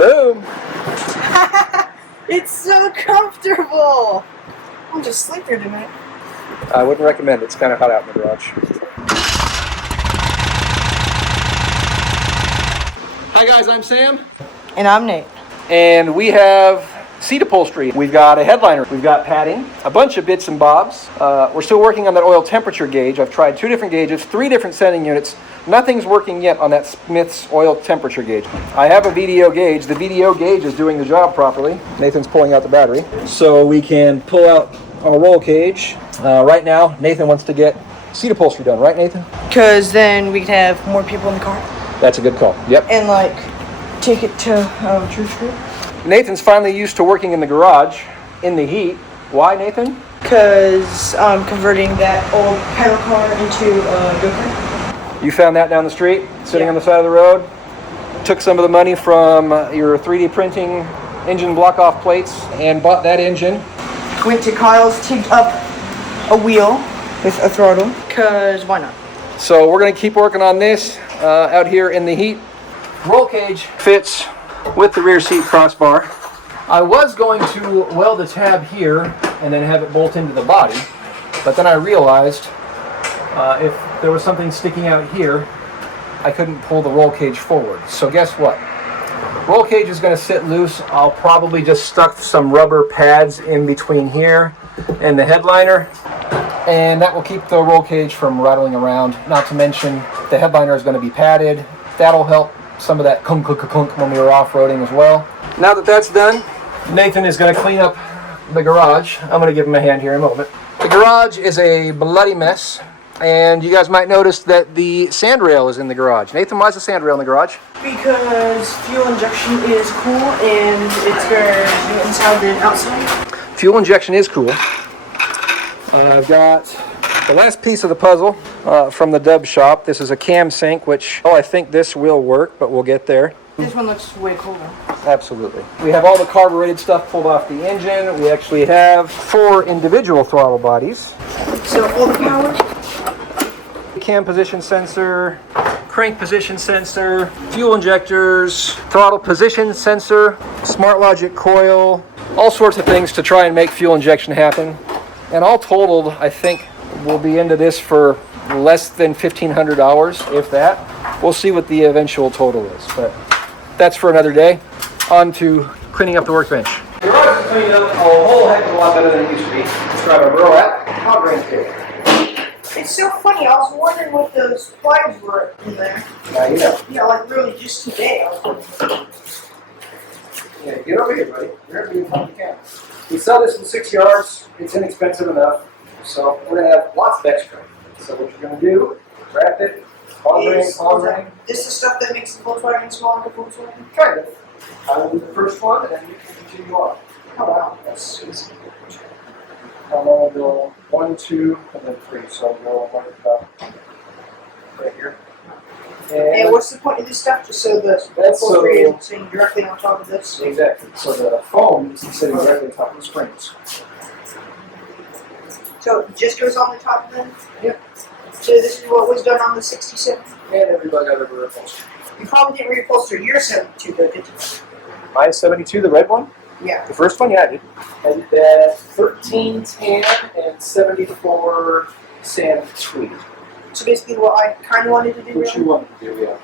Boom! It's so comfortable! I'll just sleep here tonight. I wouldn't recommend it. It's kind of hot out in the garage. Hi guys, I'm Sam. And I'm Nate. And we have seat upholstery. We've got a headliner. We've got padding, a bunch of bits and bobs. We're still working on that oil temperature gauge. I've tried 2 different gauges, 3 different sending units. Nothing's working yet on that Smith's oil temperature gauge. I have a VDO gauge. The VDO gauge is doing the job properly. Nathan's pulling out the battery. So we can pull out our roll cage. Right now, Nathan wants to get seat upholstery done. Right, Nathan? Because then we could have more people in the car. That's a good call. Yep. And like, take it to church group. Nathan's finally used to working in the garage in the heat. Why, Nathan? Because I'm converting that old pedal car into a go-kart. You found that down the street, sitting on the side of the road. Took some of the money from your 3D printing engine block-off plates and bought that engine. Went to Kyle's, tigged up a wheel with a throttle, because why not? So we're going to keep working on this out here in the heat. Roll cage fits with the rear seat crossbar. I was going to weld the tab here and then have it bolt into the body, but then I realized if there was something sticking out here, I couldn't pull the roll cage forward. So guess what? Roll cage is going to sit loose. I'll probably just stuff some rubber pads in between here and the headliner, and that will keep the roll cage from rattling around. Not to mention the headliner is going to be padded. That'll help some of that kunk when we were off-roading as well. Now that that's done, Nathan is going to clean up the garage. I'm going to give him a hand here in a moment. The garage is a bloody mess, and you guys might notice that the sand rail is in the garage. Nathan, why is the sand rail in the garage? Because fuel injection is cool and it's going to be inside and outside. Fuel injection is cool. I've got the last piece of the puzzle from the Dub shop. This is a cam sync, which, I think this will work, but we'll get there. This one looks way cooler. Absolutely. We have all the carbureted stuff pulled off the engine. We actually have 4 individual throttle bodies. So all the power. Cam position sensor, crank position sensor, fuel injectors, throttle position sensor, smart logic coil, all sorts of things to try and make fuel injection happen. And all totaled, I think we'll be into this for less than $1,500, if that. We'll see what the eventual total is, but that's for another day. On to cleaning up the workbench. The garage is cleaned up a whole heck of a lot better than it used to be. Let's grab a burrow at hot grain table. It's so funny, I was wondering what those pliers were in there. Now you know. Yeah, like really just today. I was wondering. Yeah, get over here, buddy. You're going to be as you can. We sell this in 6 yards. It's inexpensive enough. So we're going to have lots of extra. So what you're going to do, wrap it, on-ring. This is stuff that makes the Volkswagen smaller than Volkswagen? Kind of. I will do the first one, and then you can continue on. Oh wow, that's easy. I'm going to go 1, 2, and then 3. So I'll go right about right here. And what's the point of this stuff? Just so the upholstery isn't sitting directly on top of this? Exactly. So the foam is sitting directly on top of the springs. So it just goes on the top then? Yep. So this is what was done on the 67? And everybody got over upholstery. You probably didn't reupholster your 72 though, did you? My 72, the red one? Yeah. The first one, yeah, I did. I did that 13 tan and 74 sand tweed. So basically what I kind of wanted to do. Which you wanted to do, yeah.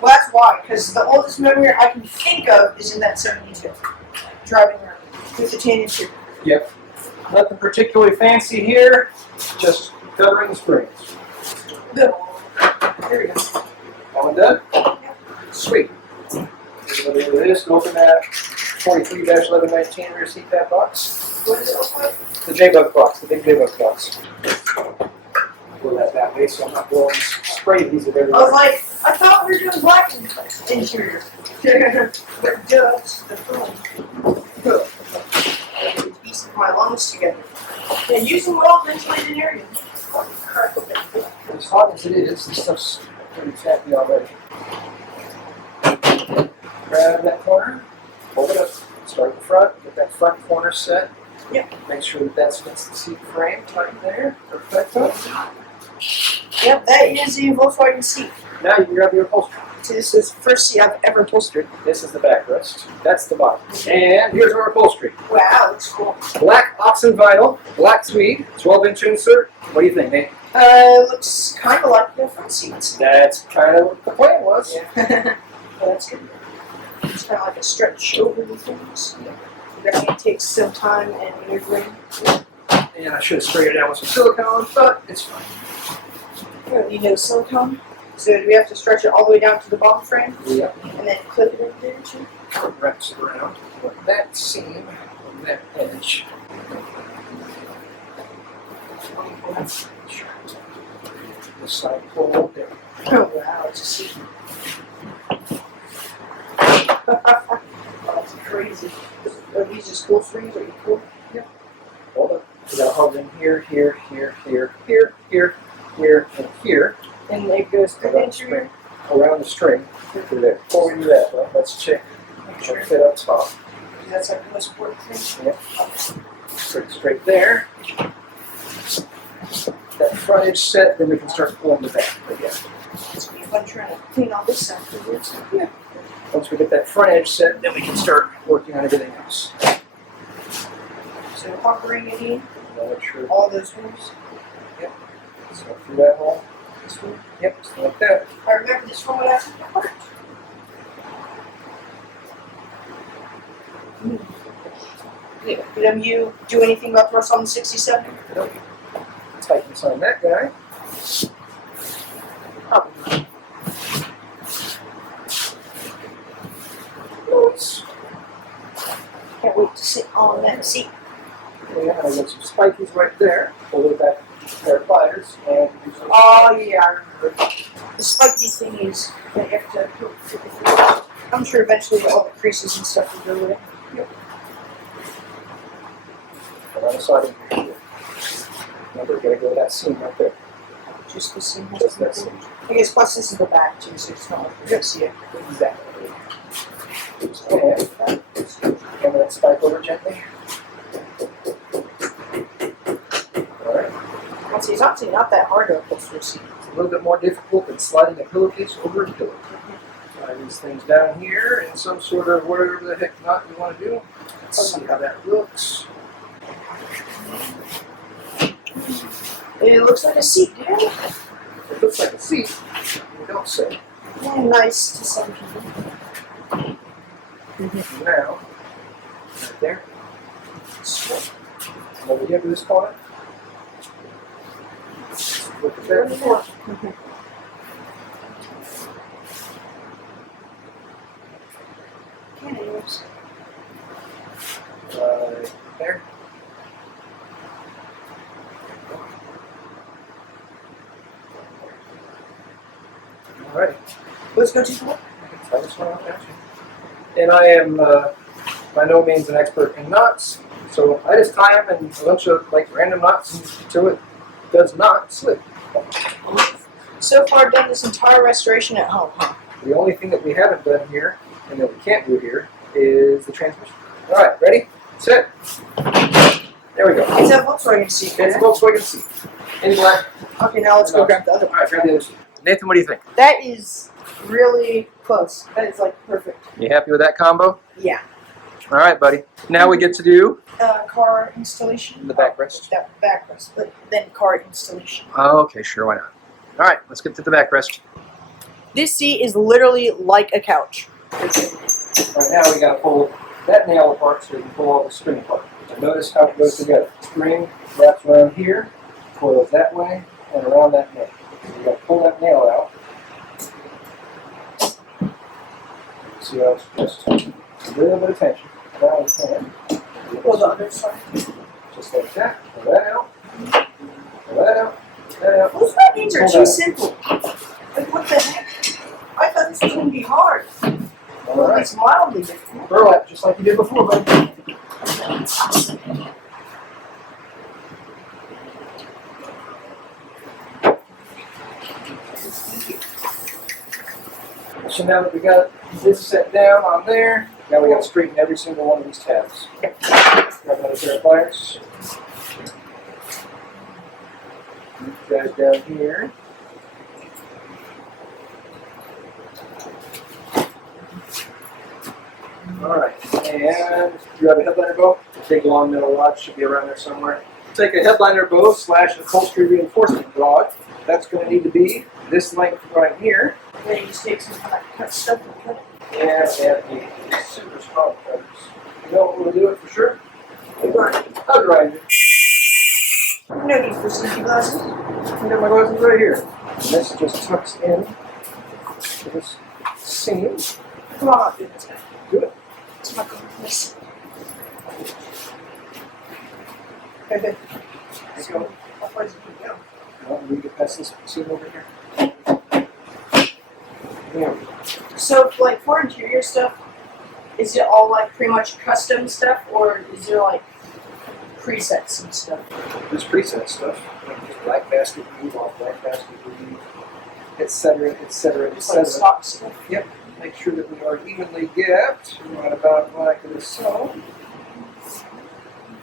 Well, that's why, because the oldest memory I can think of is in that 72. Driving around with the tan interior. Yep. Nothing particularly fancy here, just covering the springs. Good. There we go. All done? Yep. Sweet. We're going to do this, open that 43-1119 rear seat pad box. What does it look like? The JBugs box, the big JBugs box. Pull that way so I'm not blowing spray adhesive everywhere. I was like, I thought we were doing black interior. But just the film. Good. Piece of my lungs together. Yeah, using well ventilated area. As hot as it is, this stuff's pretty tacky already. Grab that corner, hold it up, start at the front, get that front corner set. Yep. Make sure that that's against the seat frame right there. Perfecto. Yep, that is the Volkswagen seat. Now you can grab your upholstery. So this is the first seat I've ever upholstered. This is the backrest. That's the bottom. And here's our upholstery. Wow, looks cool. Black oxen vinyl, black tweed, 12-inch insert. What do you think, Nate? Looks kind of like the front seats. That's kind of what the plan was. Yeah. Well, that's good. It's kind of like a stretch over the things. Definitely takes some time and maneuvering. And I should have sprayed it down with some silicone, but it's fine. You know silicone. So do we have to stretch it all the way down to the bottom frame? Yep. And then clip it over there too? Wraps it around with that seam on that edge. This side pull there. Oh wow, it's a seat. That's crazy. Are these just cool strings? Are you cool? Hold up. We got a hole in here, here, here, here, here, here, here, and here. And it goes through the Around the interior? string. Around the string. Through there. Before we do that, though, let's check. Make Sure. sure. Fit up top. That's like the most important thing. Yep. Straight there. That front edge set, then we can start pulling the back. But yeah. It's gonna be fun trying to clean all this afterwards. Yeah. Once we get that front edge set, then we can start working on everything else. So hot ring it in, Make sure. all those holes. So through that hole. This one. Yep, just like that. I remember this from when I was in the Yeah. Did you do anything about the rest on the 67? Nope. Tightness on that guy. Probably. Oops. Can't wait to sit on that seat. Yeah, and I got some spikies right there. Pull it back pair of pliers and do some. Oh yeah, I remember. The spiky thing is that you have to fit the through. I'm sure eventually all the creases and stuff will go with it. Around the side of here. Remember, we gotta go with that seam right there. Just the seam. Just that seam. I guess plus this is the back too, so it's not like you're gonna see it. Exactly. And hammer that spike over gently. Alright. It's actually not that hard to upholster a seat. It's a little bit more difficult than sliding a pillowcase over a pillow. Slide these things down here in some sort of whatever the heck knot you want to do. Let's see how that looks. It looks like a seat, dude. It looks like a seat. You don't say. Yeah, nice to some people. Now, right there. Over here to this corner. Look at that before. Anyways. Right there. Alright. Let's go to the one. I can try this one out actually. And I am by no means an expert in knots, so I just tie them in a bunch of like random knots until it does not slip. So far, done this entire restoration at home, huh? The only thing that we haven't done here, and that we can't do here, is the transmission. Alright, ready? Set. There we go. It's a Volkswagen seat. It's a Volkswagen seat. In black. Okay, now let's go grab the other one. Alright, grab the other seat. Nathan, what do you think? That is really close. That is like perfect. You happy with that combo? Yeah. Alright, buddy. Now we get to do Car installation. the backrest. That backrest, but then car installation. Oh, okay, sure, why not? Alright, let's get to the backrest. This seat is literally like a couch. Right now we gotta pull that nail apart so we can pull all the string apart. So notice how it goes together. String wraps around here, coils that way, and around that nail. So we gotta pull that nail out. See how it's just a little bit of tension. Now we can. Pull the other side. Just like that. Pull that out. Pull that out. Pull that out. Those buttons are Pull too that. simple. Like, what the heck? I thought this was going to be hard. All Well, right. it's mildly difficult. Burlap, just like you did before, buddy. So now that we got this set down on there, now we got to straighten every single one of these tabs. Grab another pair of pliers. These guys down here. Alright, and you have a headliner bow? Big long metal rod should be around there somewhere. Take a headliner bow / upholstery reinforcement rod. That's going to need to be this length right here. Then you just take some kind of cut stuff and cut it. And a super strong cutters. You know what will do it for sure? A grinder. A grinder. No need for safety glasses. I got my glasses right here. And this just tucks in to this seam. Come on, I'll do this. Good. It's my goodness. Okay. Let's go. How far does it go? Well, we get past this seam over here. There we go. So, like, for interior stuff, is it all, like, pretty much custom stuff, or is there, like, presets and stuff? There's preset stuff. Like just black basket weave off black basket weave, etc., etc., Just, like, etc. stock stuff? Yep. Make sure that we are evenly gapped, right about like this so.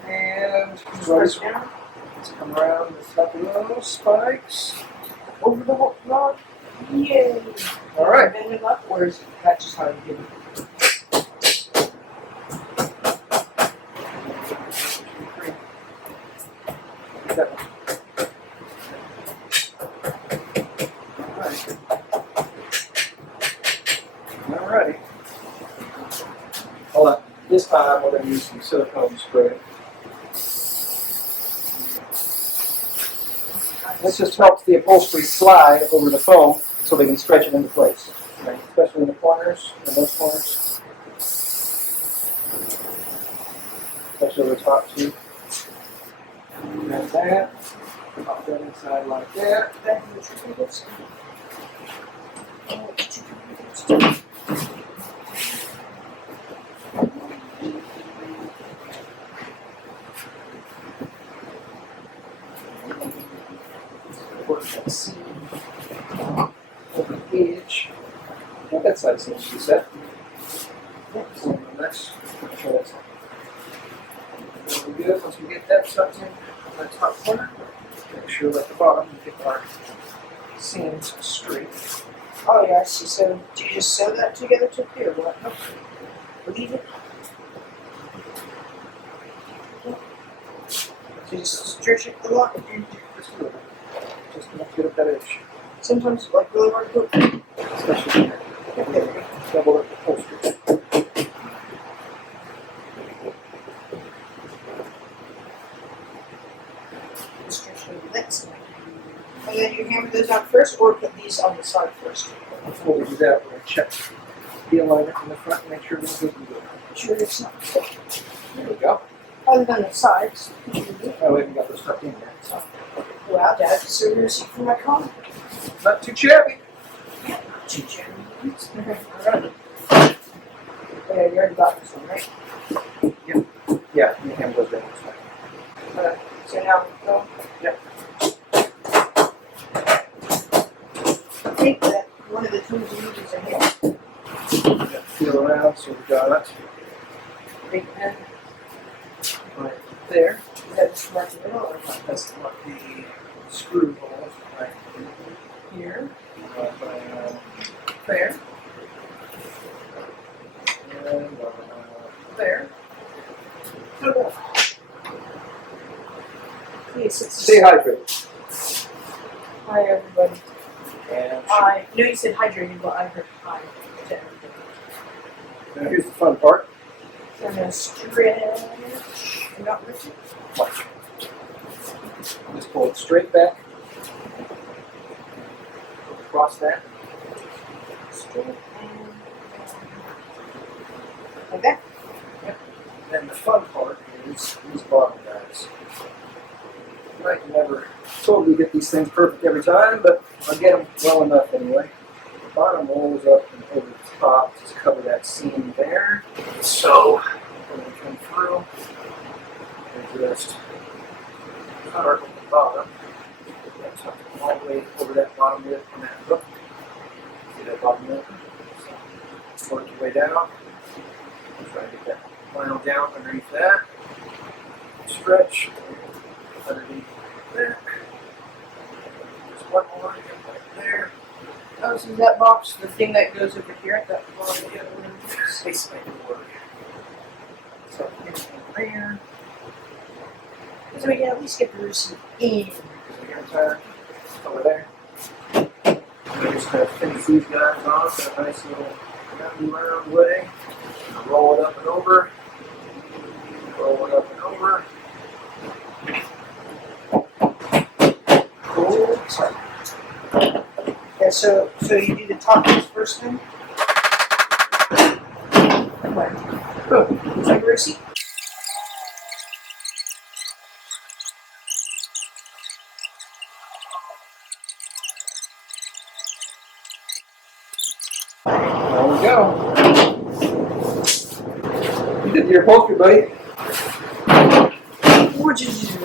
And Press down let's come around the top of those spikes. over the whole rod. Yay! All right. Bend it up, or is that just how you do it? Alrighty. Hold on. This time we're going to use some silicone spray. This just helps the upholstery slide over the foam so they can stretch it into place. Right? Especially in the corners, in those corners. Especially over the top too. And that. Pop that inside like that. Back in the triggers. Oh, Work that seam over the edge. I think that side seems to be set. Yep, so that's sure that's really good. Once we get that tucked in the top corner, make sure that the bottom we get our seams straight. Oh yeah, I see. So do you just sew that together to appear? What? Leave it. So you just stretch it a lot, and Just a little bit. Just enough to get up that edge. sometimes like really hard to put. Especially here. Okay. Double up the upholstery. Stretch it over that side. And then you hammer those out first, or put these on the side first. Before we do that, we're going to check the alignment in the front and make sure it's good and good. Sure, it's not. There we go. Other than the sides. Oh, we haven't got those tucked in yet. So. Wow, Dad, so you're see for my car. Not too shabby. Yeah, not too generous. Alright. Yeah, you already got this one, right? Yeah, you can hammer those down this way. So now we go. Yep. I think that one of the tools you use is a hammer. Feel around so we got Big pen. right there. Is that just mark the middle or not? That's what the screw holes right here. There. And there. Yes, it's Stay hydrated. Hi, everybody. And I know you said hydrated, but I heard hi to everybody. now here's the fun part. So I'm going to stretch and not rip it. Watch. Just pull it straight back. Across that. Straight and like that. Then the fun part is these bottom guys. I can never totally get these things perfect every time, but I'll get them well enough anyway. The bottom rolls up and over the top to cover that seam there. So when we come through, we just start at the bottom. That's tuck it all the way over that bottom lip and that hook. See that bottom lip? So work your way down. Try to get that vinyl down underneath that. Stretch underneath that. Just one more right there. Oh, so is that box the thing that goes over here at that bottom of the other one? Space might work. there. So we can at least get the receipt in. Over there. I'm just going to finish these guys off in a nice little round way. Roll it up and over. Roll it up and over. Cool. Sorry. Yeah, so you do the top piece first then? Good. Is that your receipt? There we go. You did your upholstery, buddy. What did you do?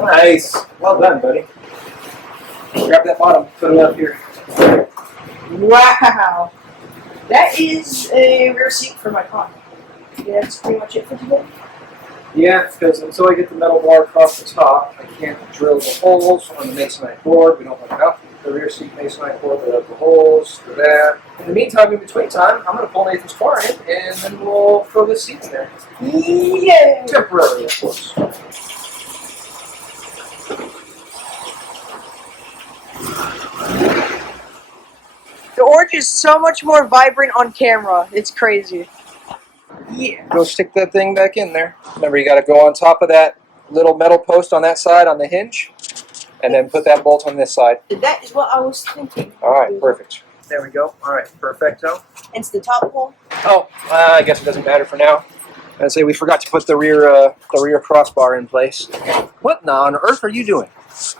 Nice. Well done, buddy. Grab that bottom, put it up here. Wow. That is a rear seat for my car. Yeah, that's pretty much it for today. Yeah, because until I get the metal bar across the top, I can't drill the holes on the masonite board. We don't want to the rear seat masonite board, but up the holes for that. In the meantime, in between time, I'm going to pull Nathan's car in, and then we'll throw this seat in there. Yeah. Temporarily, of course. The orange is so much more vibrant on camera. It's crazy. Yeah. Go stick that thing back in there. Remember, you got to go on top of that little metal post on that side on the hinge, and then put that bolt on this side. That is what I was thinking. All right, perfect. There we go. All right, perfecto. It's the top hole. Oh, I guess it doesn't matter for now. I'd say we forgot to put the rear crossbar in place. What on earth are you doing?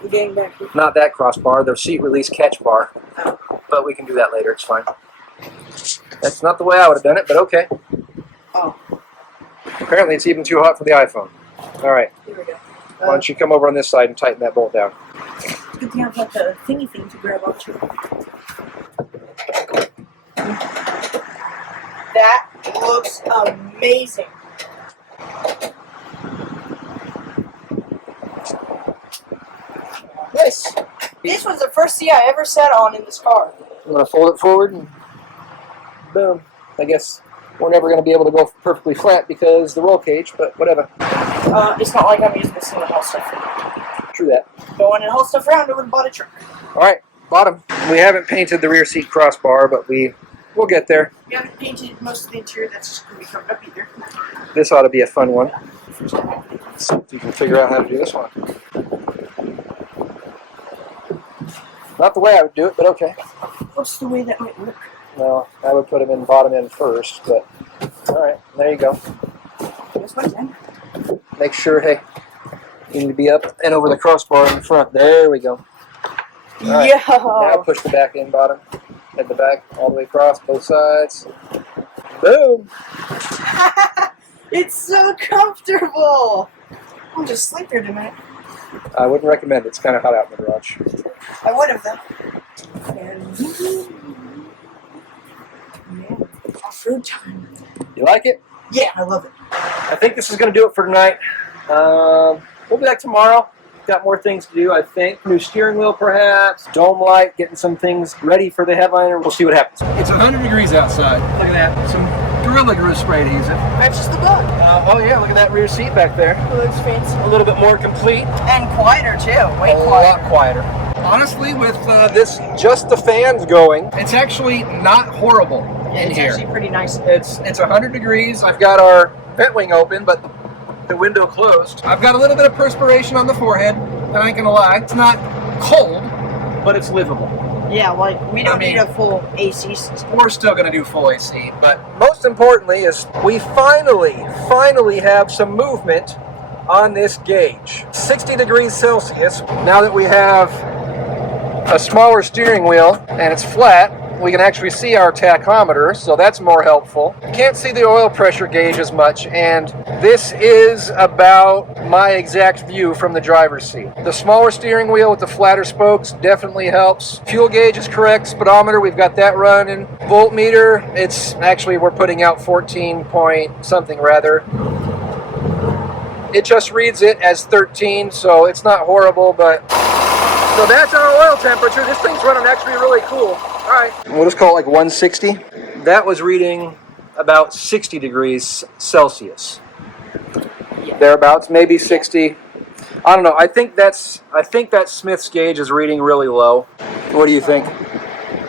We're getting back here. Not that crossbar, the seat release catch bar. Oh. But we can do that later, it's fine. That's not the way I would have done it, but okay. Oh. Apparently it's even too hot for the iPhone. All right. Here we go. Why don't you come over on this side and tighten that bolt down. Good thing I've got the thingy thing to grab onto. That looks amazing. This was the first seat I ever sat on in this car. I'm going to fold it forward and boom. I guess we're never going to be able to go perfectly flat because the roll cage, but whatever. It's not like I'm using this thing to haul stuff around. True that. But when I haul stuff around, I would have bought a truck. All right, bottom. We haven't painted the rear seat crossbar, but we'll get there. We haven't painted most of the interior. That's just going to be covered up either. This ought to be a fun one. Let's see if you can figure out how to do this one. Not the way I would do it, but okay. What's the way that might work? Well, I would put them in bottom end first, but all right, there you go. Here's my 10. Make sure, hey, you need to be up and over the crossbar in the front. There we go. All right. Yeah. Now push the back in bottom, head the back all the way across, both sides. Boom. It's so comfortable. I'll just sleep here tonight. I wouldn't recommend it. It's kind of hot out in the garage. I would have though. And yeah, off-road time. You like it? Yeah, I love it. I think this is going to do it for tonight. We'll be back tomorrow. Got more things to do, I think. New steering wheel, perhaps. Dome light, getting some things ready for the headliner. We'll see what happens. It's 100 degrees outside. Look at that. Some Gorilla Glue spray to use it. That's just the bug. Oh, yeah, look at that rear seat back there. It looks fancy. A little bit more complete. And quieter too. Way A lot quieter. Honestly, with this, just the fans going, it's actually not horrible in It's here. actually pretty nice. It's 100 degrees. I've got our vent wing open, but the window closed. I've got a little bit of perspiration on the forehead, and I ain't gonna lie. It's not cold, but it's livable. Yeah, like we don't need a full AC system. We're still gonna do full AC, but most importantly is we finally have some movement on this gauge. 60 degrees Celsius. Now that we have a smaller steering wheel and it's flat, we can actually see our tachometer, so that's more helpful. Can't see the oil pressure gauge as much, and this is about my exact view from the driver's seat. The smaller steering wheel with the flatter spokes definitely helps. Fuel gauge is correct, speedometer, we've got that running. Voltmeter, it's actually, we're putting out 14 point something rather. It just reads it as 13, so it's not horrible, but so that's our oil temperature. This thing's running actually really cool. All right, we'll just call it like 160. That was reading about 60 degrees Celsius. Yeah. Thereabouts, maybe 60. I don't know. I think that Smith's gauge is reading really low. What do you think?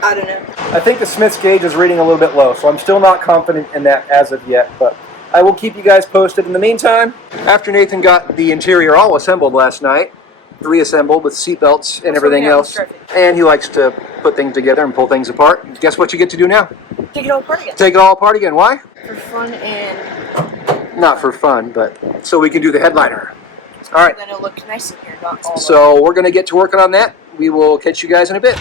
I don't know. I think the Smith's gauge is reading a little bit low, so I'm still not confident in that as of yet, but I will keep you guys posted. In the meantime, after Nathan got the interior all assembled last night, reassembled with seatbelts and everything else, and he likes to put things together and pull things apart, guess what you get to do now? Take it all apart again. Take it all apart again. Why? For fun and... Not for fun, but so we can do the headliner. All right. Then it'll look nice in here, not all So we're going to get to working on that. We will catch you guys in a bit.